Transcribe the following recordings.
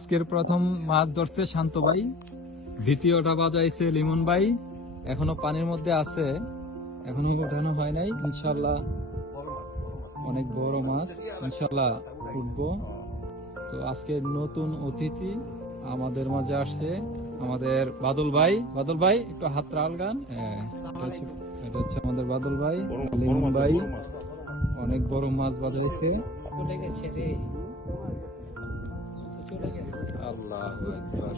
আজকের প্রথম মাছ ধরছে শান্ত ভাই, দ্বিতীয়টা বাজাইছে লিমন ভাই। এখনো পানির মধ্যে আছে, এখনো ওঠানো হয় নাই। ইনশাল্লাহ অনেক বড় মাছ ইনশাল্লাহ উঠবো। তো আজকে নতুন অতিথি আমাদের মাঝে আসছে, আমাদের বাদল ভাই। বাদল ভাই একটু হাত আলগান। হ্যাঁ, এটা হচ্ছে আমাদের বাদল ভাই। লিমন ভাই অনেক বড় মাছ বাজাইছে। আল্লাহু আকবার।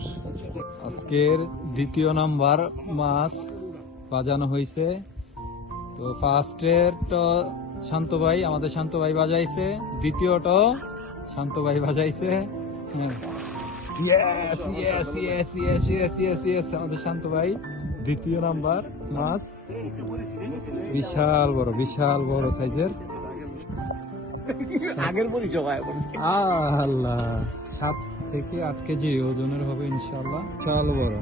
আজকের দ্বিতীয় নাম্বার মাছ বাজানো হয়েছে। তো ফার্স্টের তো শান্ত ভাই, আমাদের শান্ত ভাই বাজাইছে, দ্বিতীয়টা শান্ত ভাই বাজাইছে। Yes, yes, yes, yes, yes, yes, yes, আমাদের শান্ত ভাই দ্বিতীয় নাম্বার মাছ। বিশাল বড় সাইজের। আগের পরিচয় আল্লাহ 7 থেকে 8 কেজি ওজনের হবে ইনশাআল্লাহ। বিশাল বড়।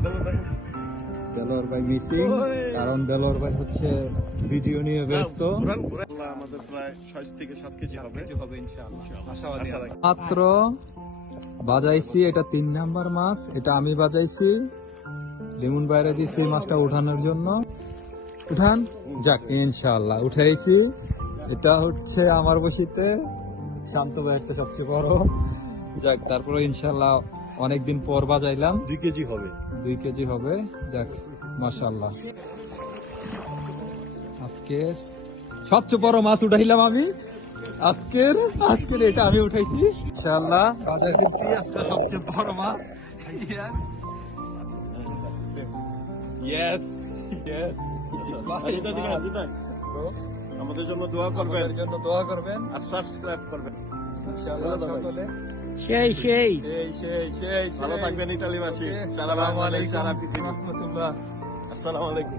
দেলোয়ার ভাই মিসিং, কারণ দেলোয়ার ভাই হচ্ছে ভিডিও নিয়ে ব্যস্ত। আমাদের প্রায় 6 থেকে 7 কেজি হবে ইনশাআল্লাহ, আশাবাদী। মাত্র বাজাইছি, এটা 3 নাম্বার মাছ। এটা আমি বাজাইছি, লিমন বাইরে দিছি মাছটা উঠানোর জন্য। উঠান যাক, ইনশাআল্লাহ উঠাইছি। এটা হচ্ছে আমার বসিতে শান্ত ভাই একটা সবচেয়ে বড়। যাক, তারপরে ইনশাআল্লাহ অনেকদিন পর বাজাইলাম। 2 কেজি হবে 2 কেজি হবে। যাক মাশাআল্লাহ, আজকের সবচেয়ে বড় মাছ উঠাইলাম আমি। আজকের এটা আমি উঠাইছি ইনশাআল্লাহ, বাজার দিচ্ছি আজকে সবচেয়ে বড় মাছ। ইয়েস ইয়েস আমাদের জন্য দোয়া করবেন আর সাবস্ক্রাইব করবেন ইনশাআল্লাহ সকলে। সেই ভালো থাকবেন ইতালিবাসী, সারা বাংলাদেশ, সারা পৃথিবী। রহমতুল্লাহ। আসসালামু আলাইকুম।